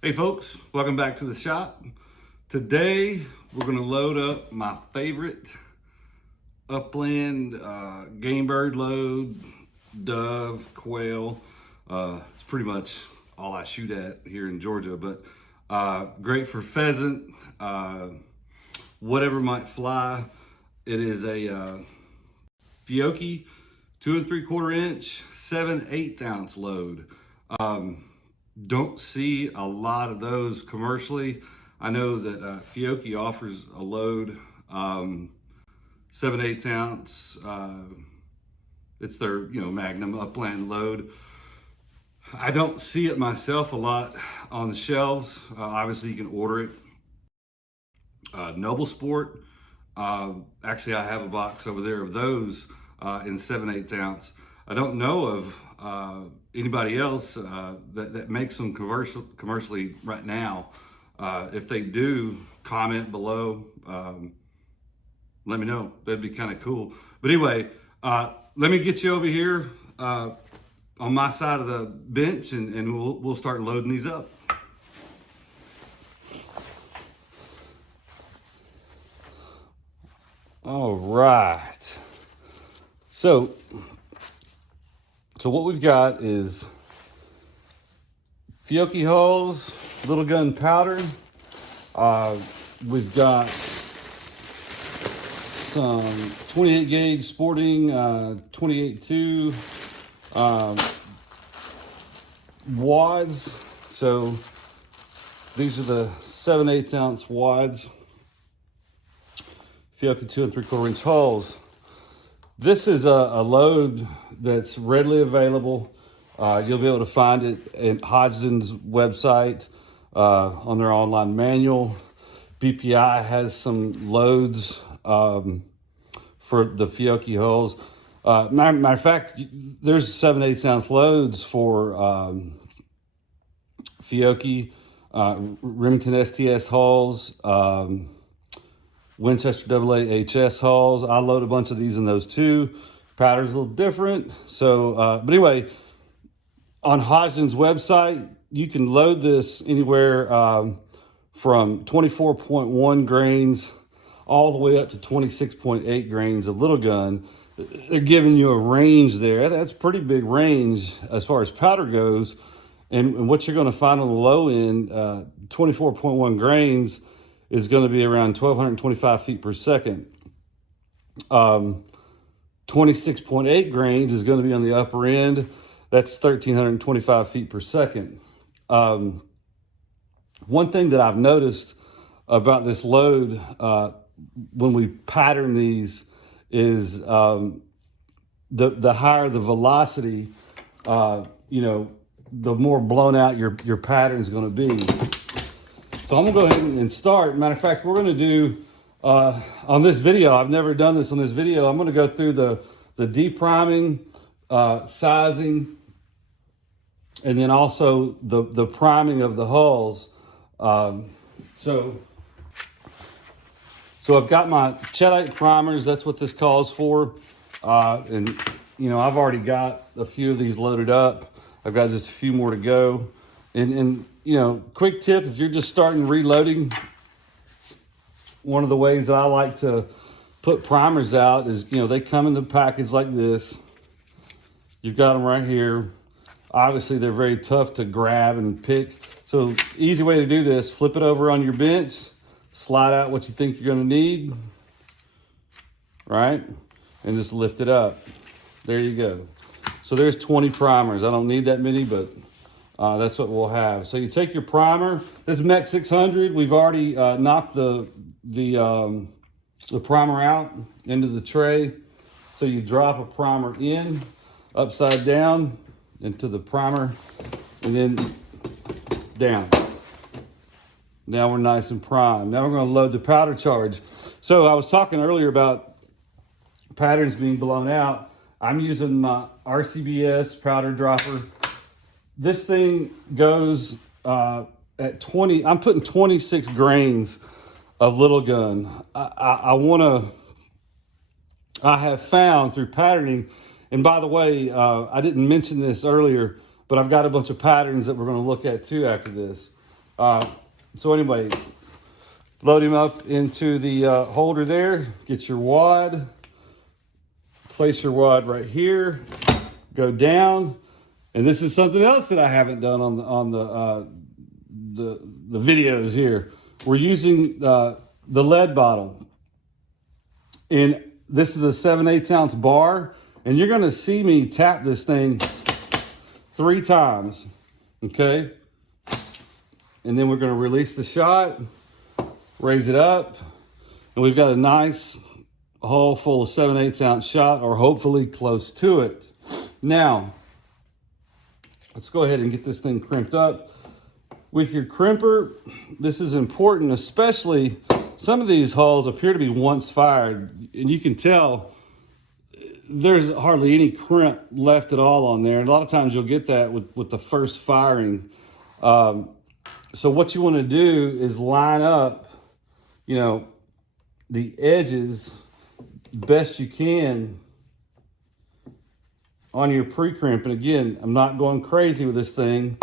Hey folks, welcome back to the shop. Today we're going to load up my favorite upland game bird load, dove, quail. It's pretty much all I shoot at here in Georgia, but great for pheasant, whatever might fly. It is a Fiocchi 2 3/4 inch, 7/8 ounce load. Don't see a lot of those commercially. I know that Fiocchi offers a load, 7/8 ounce. It's their Magnum upland load. I don't see it myself a lot on the shelves. Obviously, you can order it. Noble Sport. Actually, I have a box over there of those in 7/8 ounce. I don't know of anybody else that makes them commercially right now. If they do, comment below. Let me know. That'd be kind of cool. But anyway, let me get you over here on my side of the bench, and we'll start loading these up. All right. So what we've got is Fiocchi hulls, little gun powder. We've got some 28 gauge sporting 28.2 wads. So these are the 7/8 ounce wads. Fiocchi 2 3/4 inch hulls. This is a load that's readily available. You'll be able to find it at Hodgson's website on their online manual. BPI has some loads for the Fiocchi hulls. Matter of fact, there's 7/8 ounce loads for Fiocchi, Remington STS hulls, Winchester AAHS hulls. I load a bunch of these in those too. Powder's a little different. So, but anyway, on Hodgson's website, you can load this anywhere from 24.1 grains all the way up to 26.8 grains of little gun. They're giving you a range there. That's pretty big range as far as powder goes. And what you're going to find on the low end, 24.1 grains is going to be around 1,225 feet per second. 26.8 grains is going to be on the upper end. That's 1,325 feet per second. One thing that I've noticed about this load when we pattern these is the higher the velocity, the more blown out your pattern is going to be. So I'm gonna go ahead and start. Matter of fact, we're gonna do, on this video, I've never done this on this video, I'm gonna go through the depriming, sizing, and then also the priming of the hulls. So I've got my Cheddite primers, that's what this calls for. And I've already got a few of these loaded up. I've got just a few more to go. And quick tip, if you're just starting reloading, one of the ways that I like to put primers out is, they come in the package like this. You've got them right here. Obviously, they're very tough to grab and pick. So easy way to do this, flip it over on your bench, slide out what you think you're going to need, right? And just lift it up. There you go. So there's 20 primers. I don't need that many, but that's what we'll have. So you take your primer. This is Mech 600. We've already knocked the primer out into the tray. So you drop a primer in, upside down into the primer, and then down. Now we're nice and primed. Now we're going to load the powder charge. So I was talking earlier about patterns being blown out. I'm using my RCBS powder dropper. This thing goes at 20, I'm putting 26 grains of little gun. I have found through patterning, and by the way, I didn't mention this earlier, but I've got a bunch of patterns that we're going to look at too after this. So anyway, load him up into the holder there. Get your wad. Place your wad right here. Go down. And this is something else that I haven't done on the videos here. We're using the lead bottle. And this is a 7/8 ounce bar. And you're going to see me tap this thing 3 times. Okay? And then we're going to release the shot, raise it up, and we've got a nice hull full of 7/8 ounce shot, or hopefully close to it. Now, let's go ahead and get this thing crimped up. With your crimper, this is important, especially some of these hulls appear to be once fired, and you can tell there's hardly any crimp left at all on there. And a lot of times you'll get that with the first firing. So what you want to do is line up, you know, the edges best you can on your pre-crimp. And again, I'm not going crazy with this thing,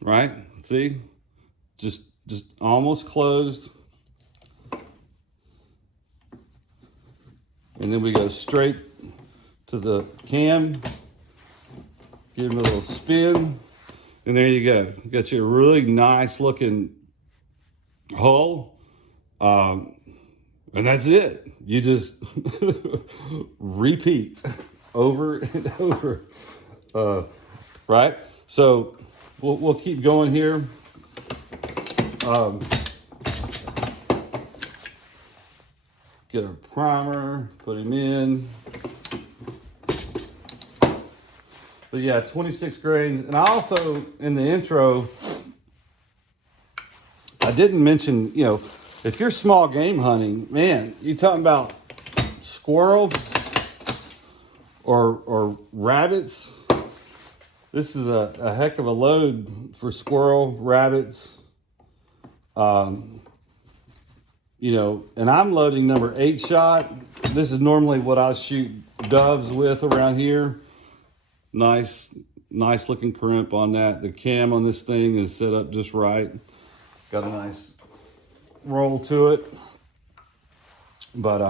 right? See, just almost closed. And then we go straight to the cam, give them a little spin, and there you go. You got you a really nice looking hull. And that's it. You just repeat over and over, right? So we'll keep going here. Get our primer, put him in. But yeah, 26 grains. And I also, in the intro, I didn't mention, you know, if you're small game hunting, man, you're talking about squirrel or rabbits. This is a heck of a load for squirrel, rabbits. You know, and I'm loading number 8 shot. This is normally what I shoot doves with around here. Nice looking crimp on that. The cam on this thing is set up just right. Got a nice roll to it. But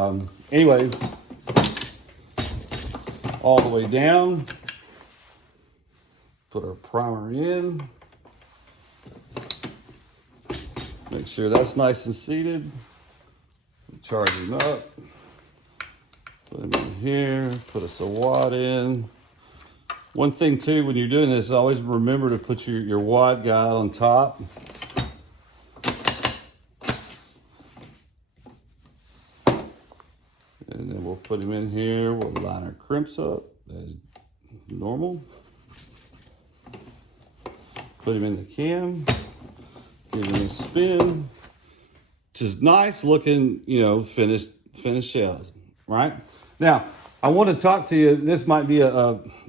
anyway, all the way down. Put our primer in. Make sure that's nice and seated. Charge him up. Put him in here. Put us a wad in. One thing too, when you're doing this, always remember to put your wad guide on top. And then we'll put him in here. We'll line our crimps up as normal. Put him in the cam. Give him a spin. Just nice looking, you know, finished shells, right? Now, I want to talk to you. This might be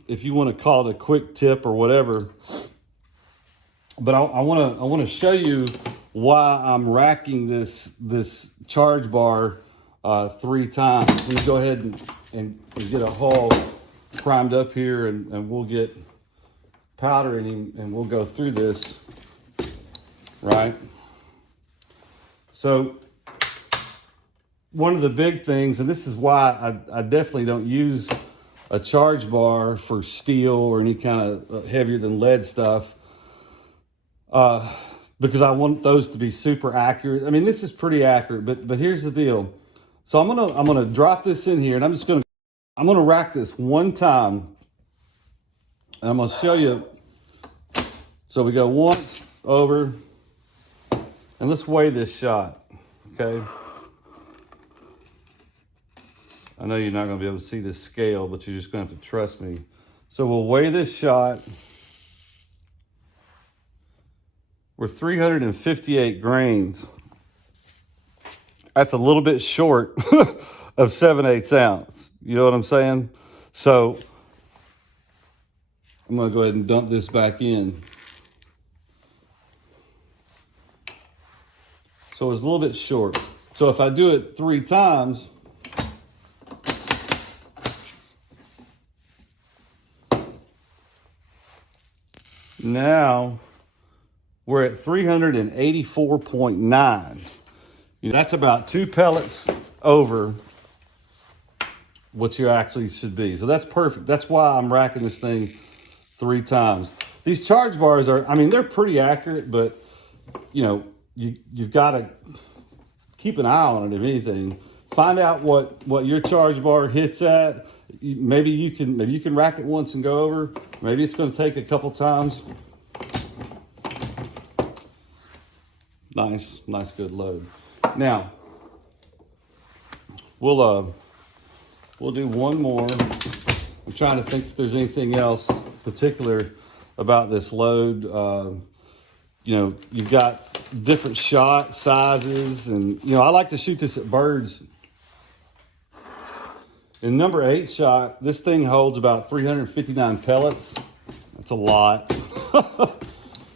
if you want to call it a quick tip or whatever, but I want to show you why I'm racking this charge bar 3 times. Let me go ahead and get a hull primed up here, and we'll get powder in him, and we'll go through this, right? So one of the big things, and this is why I definitely don't use a charge bar for steel or any kind of heavier than lead stuff, because I want those to be super accurate. I mean, this is pretty accurate, but here's the deal. So I'm gonna drop this in here, and I'm gonna rack this 1 time, and I'm gonna show you. So we go once over. And let's weigh this shot, okay? I know you're not gonna be able to see this scale, but you're just gonna have to trust me. So we'll weigh this shot. We're 358 grains. That's a little bit short of 7/8 ounce. You know what I'm saying? So I'm gonna go ahead and dump this back in. So it's a little bit short. So if I do it 3 times, now we're at 384.9. That's about 2 pellets over what you actually should be. So that's perfect. That's why I'm racking this thing 3 times. These charge bars are, I mean, they're pretty accurate, but you've got to keep an eye on it. If anything, find out what your charge bar hits at. Maybe you can rack it once and go over. Maybe it's going to take a couple times. Nice, good load. Now we'll do one more. I'm trying to think if there's anything else particular about this load. You've got different shot sizes, and I like to shoot this at birds. In number 8 shot, this thing holds about 359 pellets. That's a lot.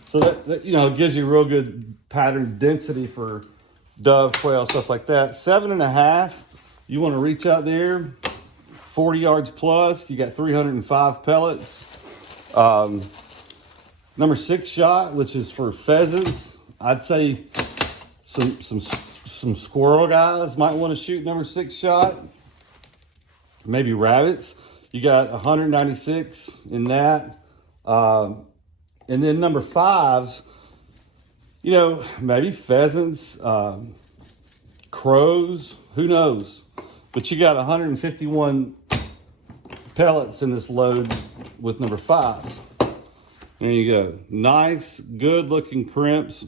So that gives you real good pattern density for dove, quail, stuff like that. 7.5, you want to reach out there, 40 yards plus. You got 305 pellets. Number 6 shot, which is for pheasants. I'd say some squirrel guys might want to shoot number 6 shot. Maybe rabbits. You got 196 in that. And then number 5s, maybe pheasants, crows, who knows? But you got 151 pellets in this load with number 5s. There you go. Nice, good looking crimps.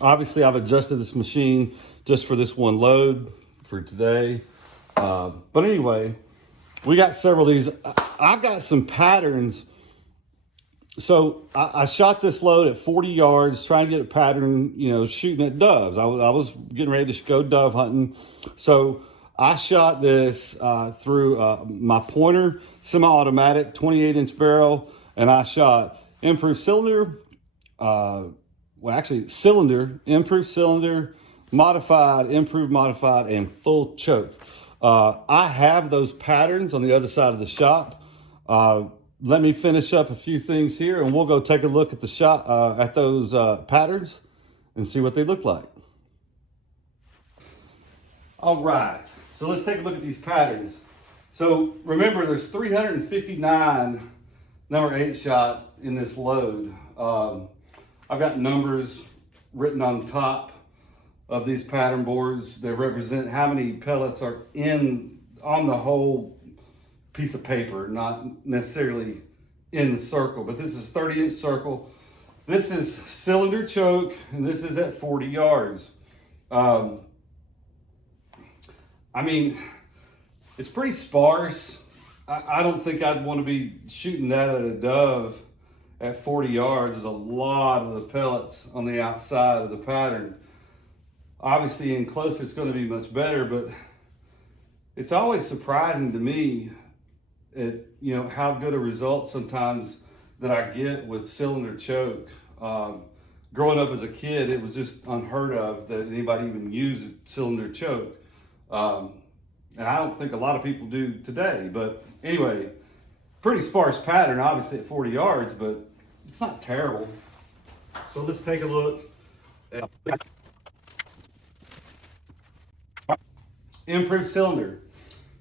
Obviously, I've adjusted this machine just for this one load for today. But anyway, we got several of these. I've got some patterns. So I shot this load at 40 yards, trying to get a pattern, shooting at doves. I was getting ready to go dove hunting. So I shot this through my pointer, semi-automatic, 28-inch barrel, and I shot improved cylinder, cylinder, improved cylinder, modified, improved modified, and full choke. I have those patterns on the other side of the shop. Let me finish up a few things here, and we'll go take a look at the shot at those patterns and see what they look like. All right, so let's take a look at these patterns. So remember, there's 359 number 8 shot in this load. I've got numbers written on top of these pattern boards that represent how many pellets are on the whole piece of paper, not necessarily in the circle, but this is 30-inch circle. This is cylinder choke, and this is at 40 yards. I mean, it's pretty sparse. I don't think I'd want to be shooting that at a dove at 40 yards. There's a lot of the pellets on the outside of the pattern. Obviously, in closer, it's going to be much better, but it's always surprising to me at how good a result sometimes that I get with cylinder choke. Growing up as a kid, it was just unheard of that anybody even used cylinder choke. And I don't think a lot of people do today, but anyway, pretty sparse pattern, obviously at 40 yards, but it's not terrible. So let's take a look at improved cylinder.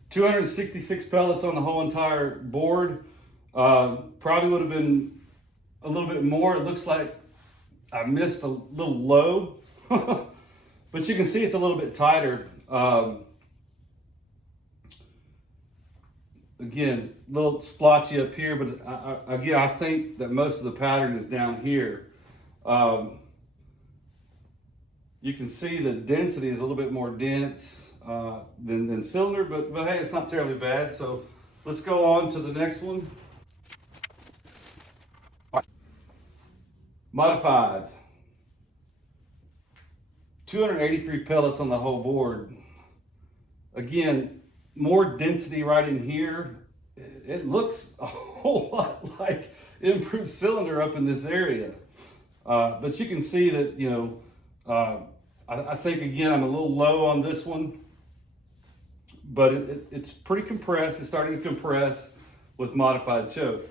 266 pellets on the whole entire board. Probably would have been a little bit more. It looks like I missed a little low, but you can see it's a little bit tighter. Again, a little splotchy up here, but I think that most of the pattern is down here. You can see the density is a little bit more dense than cylinder, but hey, it's not terribly bad. So let's go on to the next one. Modified. 283 pellets on the whole board. Again, more density right in here. It looks a whole lot like improved cylinder up in this area. But you can see that, I think, again, I'm a little low on this one, but it's pretty compressed. It's starting to compress with modified choke.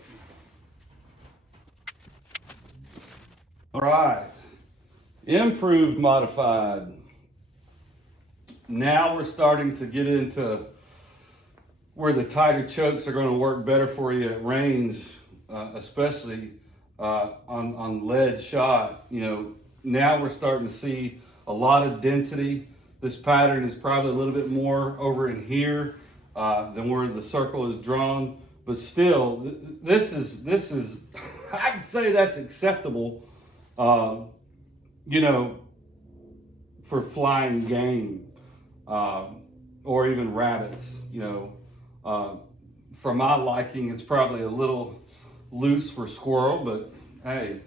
All right, improved modified. Now we're starting to get into where the tighter chokes are going to work better for you at range, especially on lead shot. You know, now we're starting to see a lot of density. This pattern is probably a little bit more over in here than where the circle is drawn, but still, this is I'd say that's acceptable. You know, for flying game or even rabbits. You know, for my liking, it's probably a little loose for squirrel, but hey,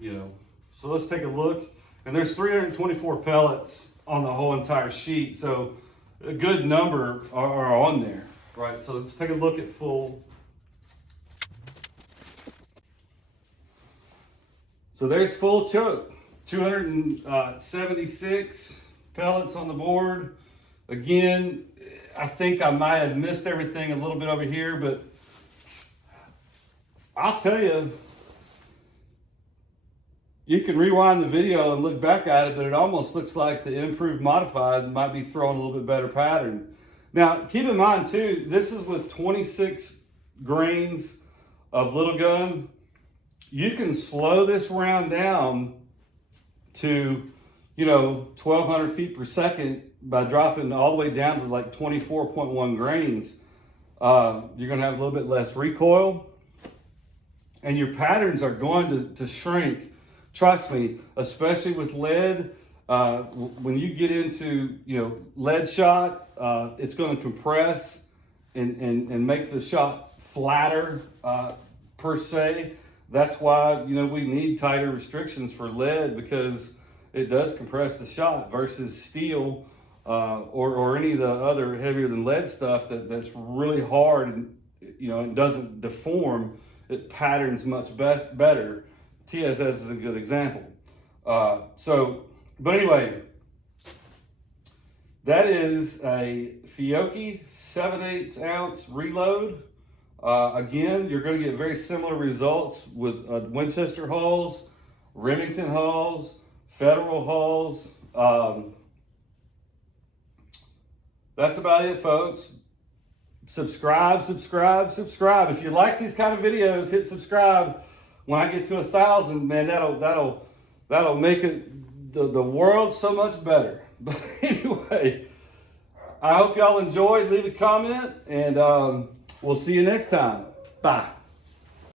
you know. So let's take a look. And there's 324 pellets on the whole entire sheet, so a good number are on there, right? So let's take a look at full. So there's full choke, 276 pellets on the board. Again, I think I might have missed everything a little bit over here, but I'll tell you, you can rewind the video and look back at it, but it almost looks like the improved modified might be throwing a little bit better pattern. Now, keep in mind too, this is with 26 grains of little gun. You can slow this round down to, you know, 1,200 feet per second by dropping all the way down to like 24.1 grains. You're going to have a little bit less recoil, and your patterns are going to shrink. Trust me, especially with lead. When you get into, you know, lead shot, it's going to compress and make the shot flatter per se. That's why, you know, we need tighter restrictions for lead, because it does compress the shot versus steel or any of the other heavier than lead stuff that's really hard and, you know, it doesn't deform. It patterns much better. TSS is a good example. But anyway, that is a Fiocchi 7/8 ounce reload. Again, you're going to get very similar results with Winchester hulls, Remington hulls, Federal hulls. That's about it, folks. Subscribe. If you like these kind of videos, hit subscribe. When I get to 1,000, man, that'll make it the world so much better. But anyway, I hope y'all enjoyed. Leave a comment, and we'll see you next time. Bye.